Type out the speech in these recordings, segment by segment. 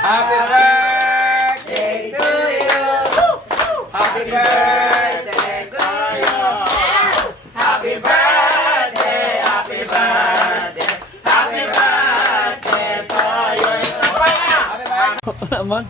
Happy birthday to you. Happy birthday to you. Happy birthday, happy birthday, happy birthday to you. Happy birthday. Naman.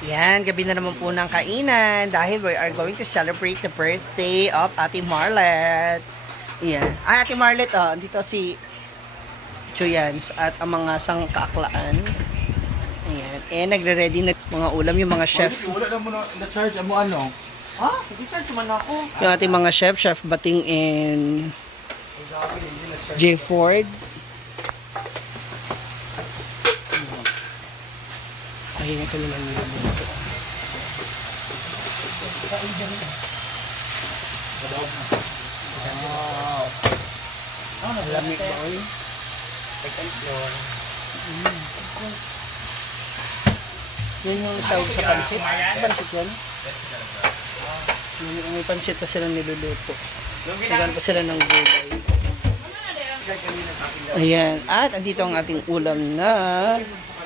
Yan, gabi na naman po ng kainan dahil we are going to celebrate the birthday of Ate Marlet. Yan. Ay, Ate Marlet, dito si Chuyans at ang mga sangkaaklaan. Ayan. Eh, nagre-ready na mga ulam yung mga chef. Wala na mo na-charge mo ano? Ha? Nag-charge man ako. Yung ating mga chef, Chef Bating and J. Ford. Ayun ito naman nila dito. Wow. Lamig ba oy? Second floor. Yan yung sahog sa pansit. Pansit yan? May pansit pa sila niluluto. Nagan pa sila ng gulay. Ayan. At andito ang ating ulam na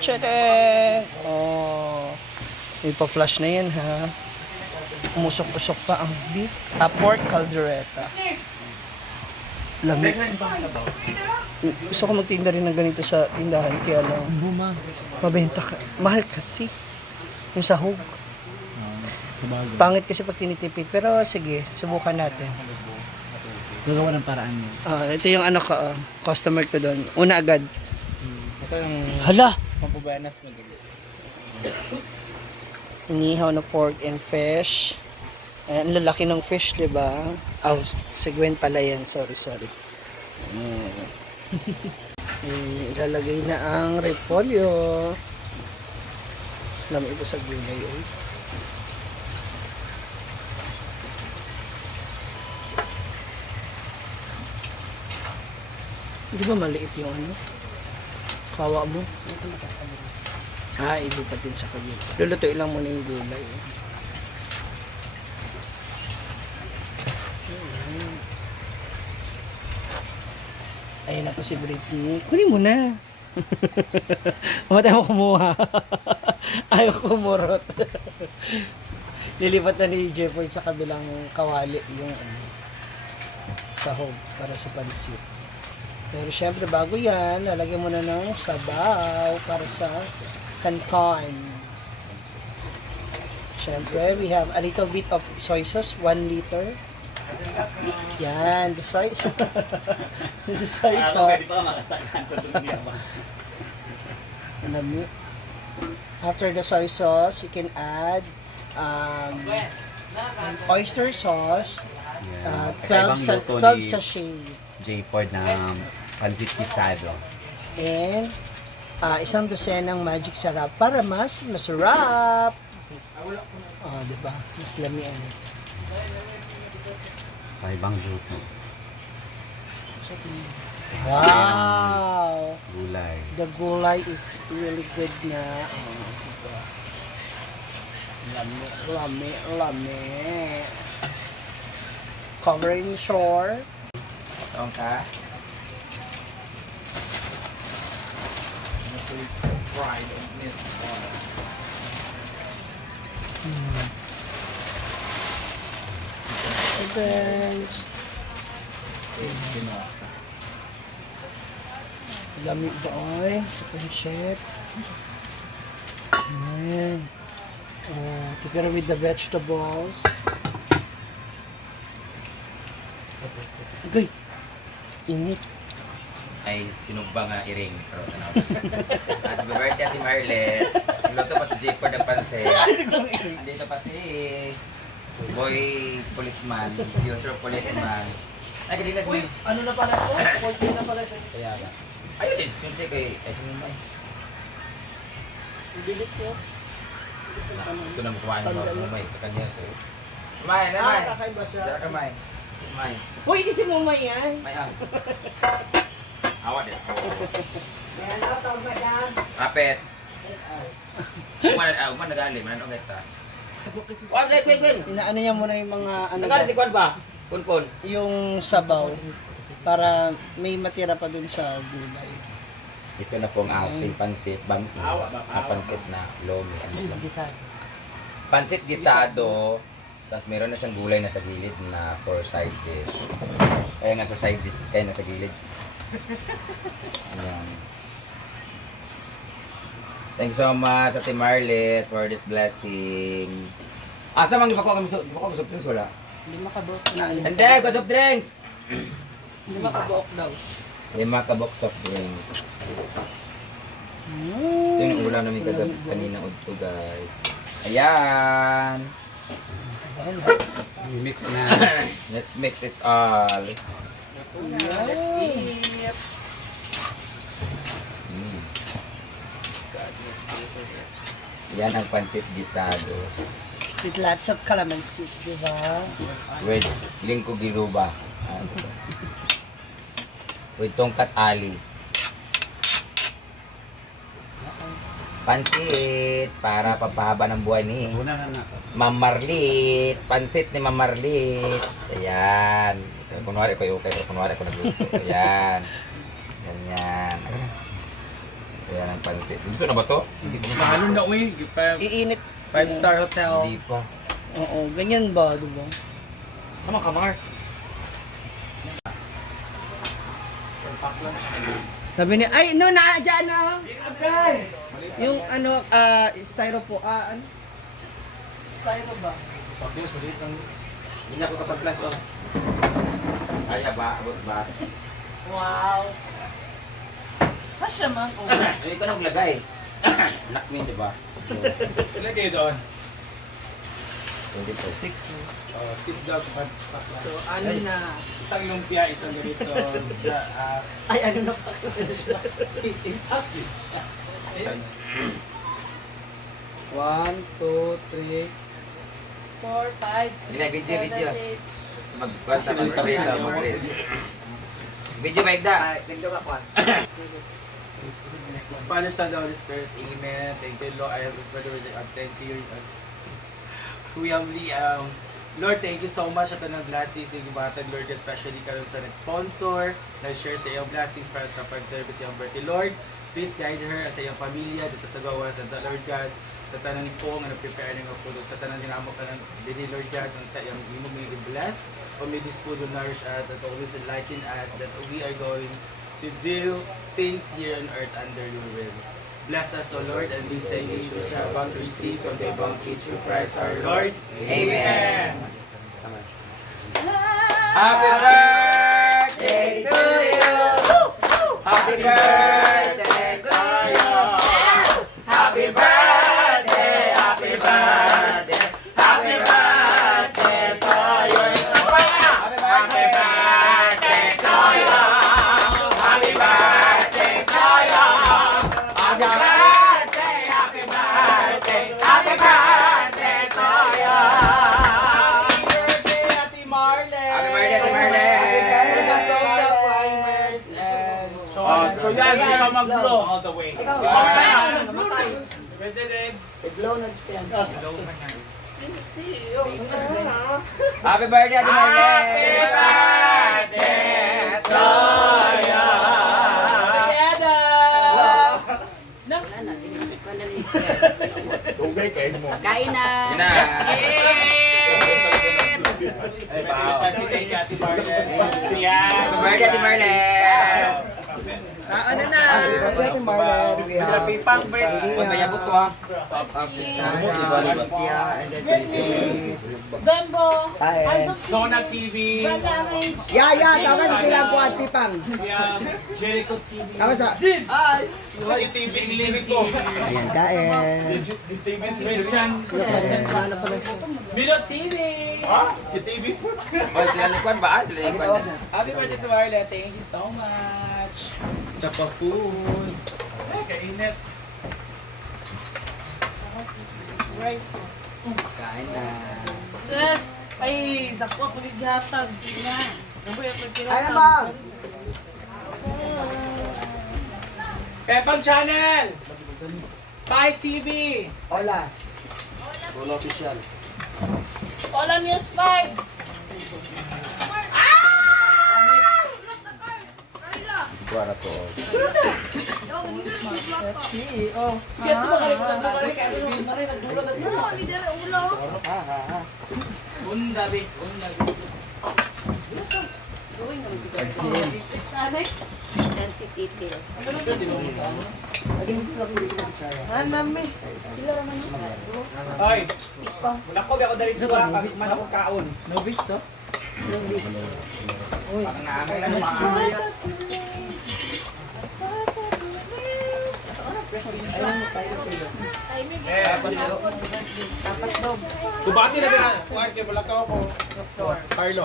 tchadeng! Oh. May pa-flash na yan ha. Umusok-usok pa ang beef. Pork caldereta. Lamig. Gusto ko magtinda rin ng ganito sa tindahan. Kaya lang, mabenta ka. Mahal kasi. Yung sahog. Pangit kasi pag tinitipid. Pero sige, subukan natin. Gagawa ng paraan mo. Ito yung ano ka, customer ko doon. Una agad. Ito yung Hala! pampubanas magaling. Inihaw na pork and fish. Ang lalaki ng fish, di ba? Oh, segment pala yan. Sorry. Ilalagay na ang repolyo. Lamig ito sa gulay. Oh. Di ba maliit yung ano? Kawa mo? Ilipat din sa kabila. Lulutuin lang muna yung gulay. Ayun na po si Britney. Kunin mo na. Mamatay mo kumuha. Ayaw kumurot. Lilipat na ni Jeffrey sa kabilang kawali yung sahog para sa pansit. Pero syempre bago yan, lalagyan mo na ng sabaw para sa kankan. Syempre, we have a little bit of soy sauce, 1 liter. Yan, the soy sauce. The soy sauce. After the soy sauce, you can add oyster sauce, 12 sachet. J. Ford ng pansit pisado. And isang dosenang magic sarap para mas masarap. Diba? Mas lamian. Paibang luto. Wow! Gulay. The gulay is really good na. Diba? Lami. Covering shore. Tongka. Fried on this one. Guys. Lamig ba oy sa pancit? Ayan. Together with the vegetables. Agay! Init. Ay sinugba nga iring. At happy birthday Ate Marlet. Luto pa si Jake for the pansit. Dito pa si boy policeman, future policeman. Ay, kanina si... Ano na pala ito? 14 na pala ito. Kaya ba? Ayun, sinunsi kay Sinumay. Bilis nyo. Gusto na kumain ng Mumay sa kanya ko. Kumain, Mumay. Kakain ba siya? Diyan ka, Mumay. Mumay. Uy, hindi si Mumay yan. Mumay, Awat din. Yan, tawag ba yan? Kapit. Uman nag-aali, manan okay ta. Kwan, Gwen. Inaano niya muna yung mga ano Nagkala si Kwan ba? Kun. yung sabaw para may matira pa dun sa gulay. Ito na po ang ating pansit, pansit na lomi. Pansit gisado. Tapos meron na siyang gulay na sa gilid na for side dish. Kaya nga sa side dish, kaya nasa gilid. Ayan. Thank you so much, Ate Marlet, for this blessing. Asa mang gipako kami soft drinks wala? Hindi, ko soft drinks. 5 kabuok daw. 5 kabok soft drinks. Ito yung ulam namin kanina udto, guys. Ayan. Mix na. Let's mix it all. Yan ang pansit gisado. With lots of calamansi, di ba? With lingko giluba. With tongkat ali. Pansit para papahaba ng buhay ni Ma'am Marlit. Pansit ni Ma'am Marlit. Ayan. Kunwari ko yung okay, kunwari ko nagluto. Ayan. Ganyan. Ayan ang pansit. Dito na ba to? Hindi pa na. Ano na uy? Iinit. 5-star hotel. Hindi pa. Oo, ganyan ba, di ba? Sama ka, Mar. Sabi niya, ay, no, dyan na. Yung ano, styro po, ano? Styro ba? Hindi na ako kapag-plus, oh. Kaya ba? Abot ba? Wow. Kasya man, oh. Ano ikaw na maglagay? Anak mo yun, di ba? Ilan kayo doon? 6. 6 daw. So, ano na? Isang lumpia, isang ganito. Ay, ano na pa? 1, 2, 3, 4, 5, 6, Hindi na, video. Mag-kwanta, mag-read. Video ba igda? Father, Son, the Holy Spirit. Amen. Thank you, Lord. I have brother thank you. We humbly, Lord, thank you so much at anong blessings sa iyong batag, Lord, especially karon sa nag-sponsor, nag-share sa iyong blessings para sa pag-service sa iyong birthday, Lord. Please guide her sa iyong pamilya dito sa gawa sa Lord God, sa tanan po nga nag-prepare ng food, sa tanan din amo ka ng bini, Lord God, ng tayong imo may bless, or may this food will nourish us, that always enlighten us, that we are going to do things here on earth under your will. Bless us, O Lord, and this day we shall about to receive from the bounty through Christ our Lord. Amen. Happy birthday to you. Happy birthday to you. Happy birthday, happy birthday. Happy birthday to you. Happy birthday to you. Happy birthday to you. Happy birthday, happy birthday. Happy birthday to you. Happy birthday, Ate Marley! Happy birthday, Ate Marley! The social climbers and So yan, si Mama Glo. all the way. Birthday, Dave. Happy birthday, Ate Marley! Happy birthday to you! Together! Kain na! Yun na! Kasi thank you, Ate Marley. Yan. Happy birthday, Ate Marley! Ano na? Pipang birthday. Huwag mayabot ko ha. Bembo! Zona TV. Tawagan sila po at Pipang. We have Jericho TV. Sa? Ling TV. Ayan, kain. Christian. Milot TV. Boy, sila ni Kwan ba? Sila ni Kwan. Happy birthday to Marla. Thank you so much. Sa pa-foods. Kainit. Kain na. Sus! Ay, sakwa ko naghatag. Nga. Ano ba? Pepang Channel. Pai TV. Hola. Hola official. Wala news 5. Kuwara to. CEO. Kaya tumagaling na tumagaling. Maray, nagdula na dito. Undabi. Anami. Ay. Wala ko ako dali sa pag man ako kaon. Novice to? Pag naamay lang mga Kubati na gina. Kuan kay wala ka ako. Carlo.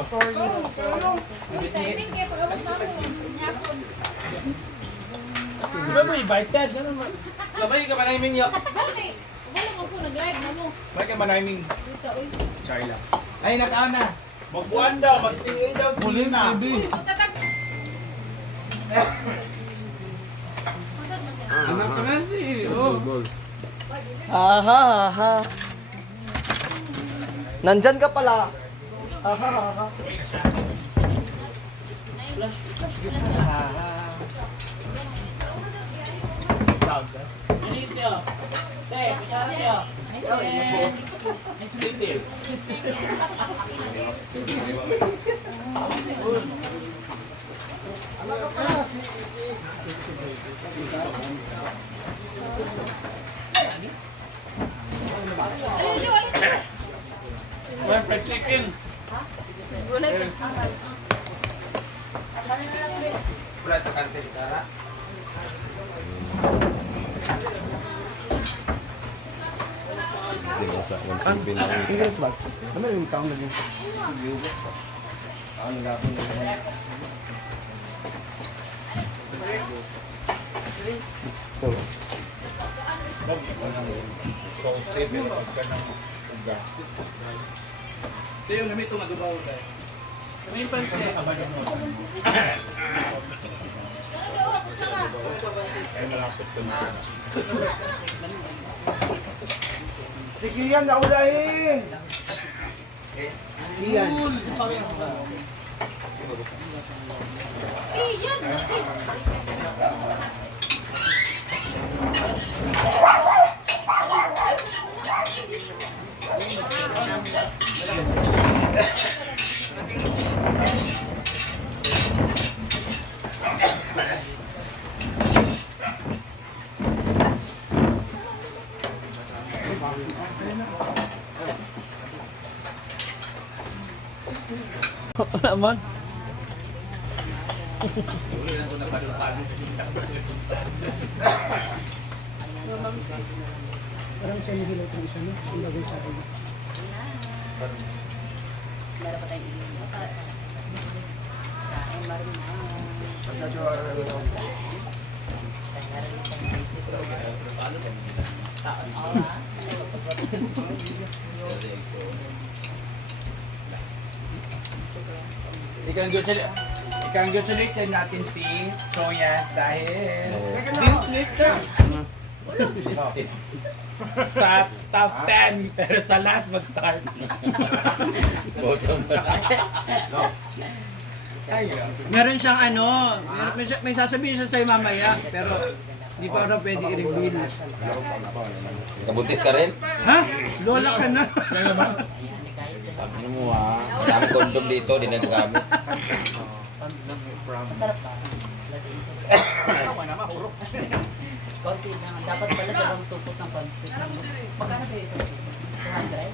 Diba mo invited? Ganun man. Labay ka manaymin niyo. Bakit ka manaymin? Charla. Ay, nakaon na. Magbuwan daw, magsingin daw si Lina. Anak ka na Aha, aha. Nandyan ka pala. Aha, aha. Mas fried chicken. Wala ito kante di cara. Ingrid ba? Ano yung kaong naging? Ito yung lamit itong adubaw tayo. Kami yung pansin. Sige yan, naulahin! Eh, Iyan. Naman. Parang siya nahilo ko isa, no? Ang bagay sa akin. I-congratulate natin si Choyas dahil business na. Sa top 10 pero sa last mag-start. bottom. Meron siyang ano, may sasabihin siya sa'yo mamaya, pero hindi pa raw pwede i-reveal. Kabuntis ka rin? Ha? Lola ka na. Ano mo ha? Dami kondom dito, di na nagamit. Konti lang. Dapat pala dalawang supot ng pansit. Magkano ba yung isang supot? 200?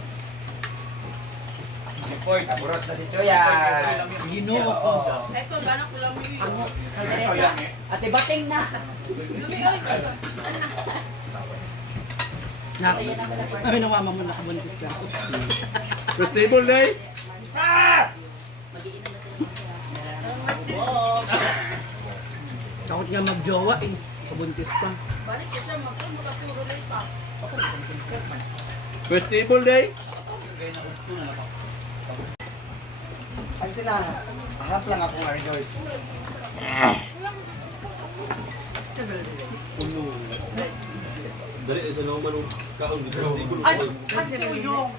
Report. Buros na si Choya. Ginoo ko. Ate, bating na! Ay, nawama mo nakabuntis ka. The stable day. Takot nga magjowa eh. Kabuntis pa. First table day. Ay, ahap lang akong Argos. Ay, kasi yung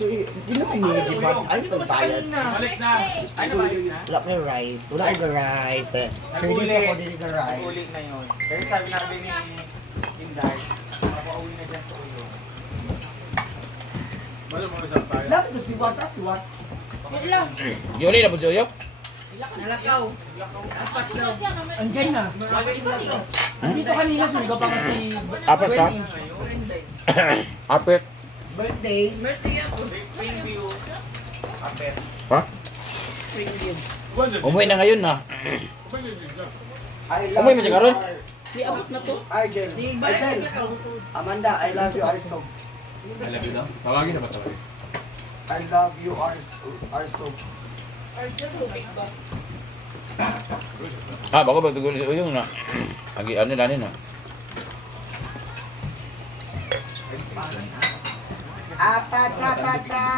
Hindi naman niya, di ba? Ay, pagbayad. Balik na. Ay, nabalik na. Wala na rice. Wala akong rice. Curtis ako din ng rice. Uli na yun. Pero sabi namin ni Inday, makauwi na dyan sa ulo. Balo mo sa tayo. Dapat ito siwas, siwas. Yuli na po, Joyo? Andiyan na. Andito kanina, sumigaw pa nga si Apat ka? Gwen Apit. Birthday. Springview. Apet. Ha? Umuwi na ngayon na. I Umuwi mo siya karon? Di abot na to. Argel. Argel. Amanda, I love you, Arso. I love you daw. Tawagin na ba tawagin? I love you, Arso. Ah, bako ba tugol yung na. Agi ano na na. Apat na kata.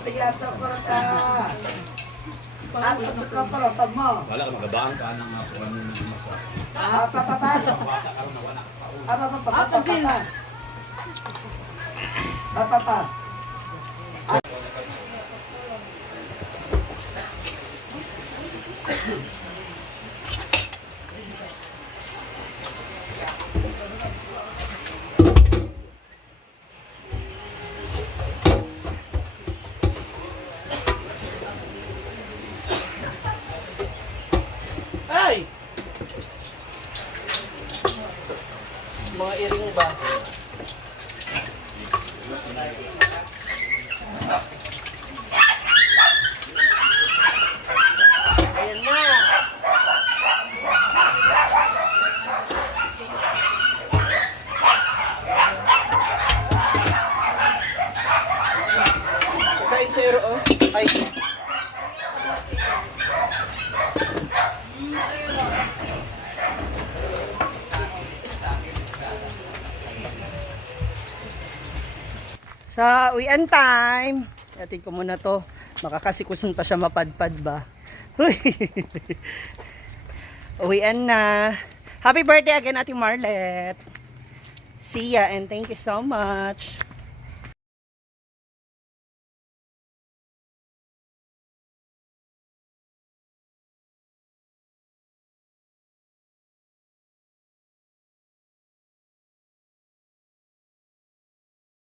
Pigato ko ka. Apat sa kaparota mo. Wala ka magabaan ka ng mga kuwanin ng masa. Apat. Apat. Ay! Mga iring ba? Ayan na! Kain zero, oh. Ay. Sa uwian time. Atin ko muna to. Makakasikusan pa siya mapadpad ba. Uy. Uwian na. Happy birthday again, Ate Marlet. See ya and thank you so much.